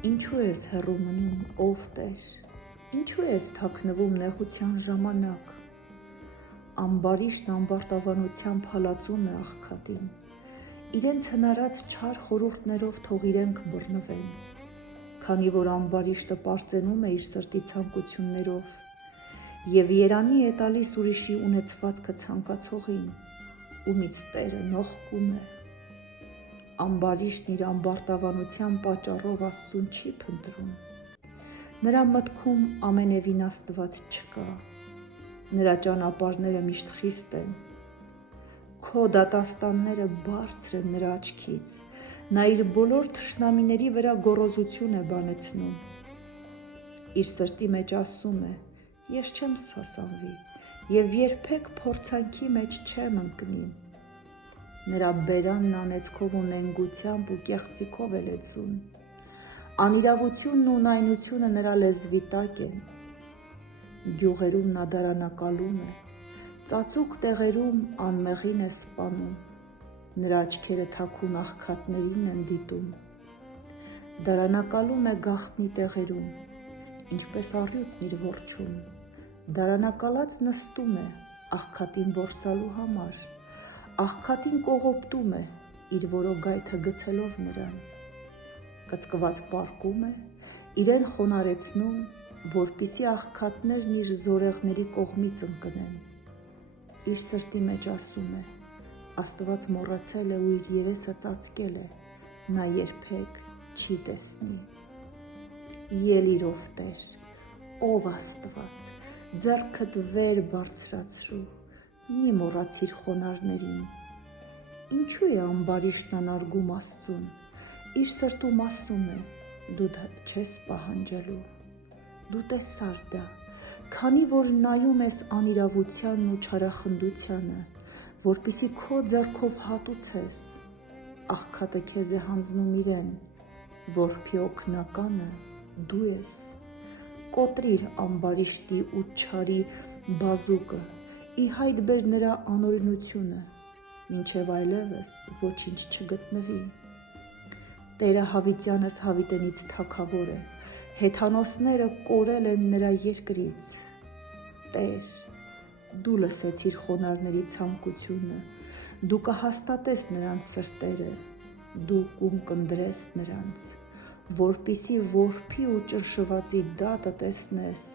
Ինչու ես հեռու մնում, ով Տեր, ինչու ես թաքնվում նեղության ժամանակ, ամբարիշտն ամբարտավանությամբ հալածում է աղքատին, իրենց հնարած չար խորհուրդներով թող իրենք բռնվեն, քանի որ ամբարիշտը պարծենում է իր սրտի ցանկություններով և երանի է տալիս ուրիշի ունեցվածքը ցանկացողին, ումից Տերը նողկում է, ամբարիշտն իր ամբարտավանության պատճառով Աստծուն չի փնտրում, նրա մտքում ամենևին Աստված չկա, նրա ճանապարհները միշտ խիստ են, քո դատաստանները բարձր են նրա աչքից, նա իր բոլոր թշնամիների վրա գոռոզություն է բանեցնում, իր սրտի մեջ ասում է, ես չեմ սասանվի և երբեք փորձանքի մեջ չեմ ընկնի, նրա բերանն անեծքով ու նենգությամբ ու կեղծիքով է լեցուն, անիրավությունն ու ունայնությունը նրա լեզվի տակ են, գյուղերում նա դարանակալում է, ծածուկ տեղերում անմեղին է սպանում, նրա աչքերը թաքուն աղքատներին են դիտում, դարանակալում է գաղտնի տեղերում, ինչպես առյուծն իր որջում, դարանակալած նստում է աղքատին որսալու համար, աղքատին կողոպտում է իր որոգայթը գցելով նրան, կծկված պառկում է, իրեն խոնարհեցնում, որպեսզի աղքատներն իր զորեղների կողմից ընկնեն, իր սրտի մեջ ասում է, Աստված մոռացել է ու իր երեսը ծածկել է, նա երբեք չի տեսնի, ելիրով Տեր, ով Աստված, ձեռքդ վեր բարձրացրու, մի մոռացիր խոնարհներին, ինչու է ամբարիշտն անարգում Աստծուն, իր սրտում ասում է, դու չես պահանջելու, դու տեսար դա, քանի որ նայում ես անիրավությանն ու չարախնդությանը, որպեսզի քո ձեռքով հատուցես, աղքատը քեզ է հանձնում իրեն, որբի օգնականը դու ես, կոտրիր ամբարիշտի ու չարի բազուկը, ի հայտ բեր նրա անօրենությունը, մինչև այլևս ոչինչ չգտնվի, Տերը հավիտյանս հավիտենից թագավոր է, հեթանոսները կորել են նրա երկրից, Տեր, դու լսեցիր խոնարհների ցանկությունը, դու կհաստատես նրանց սրտերը, դու կունկնդրես նրանց, որպեսզի որբի ու ճնշվածի դատը տեսնես,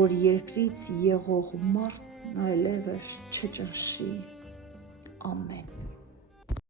որ երկրից եղող մարդն այլևս չճնշի, ամեն։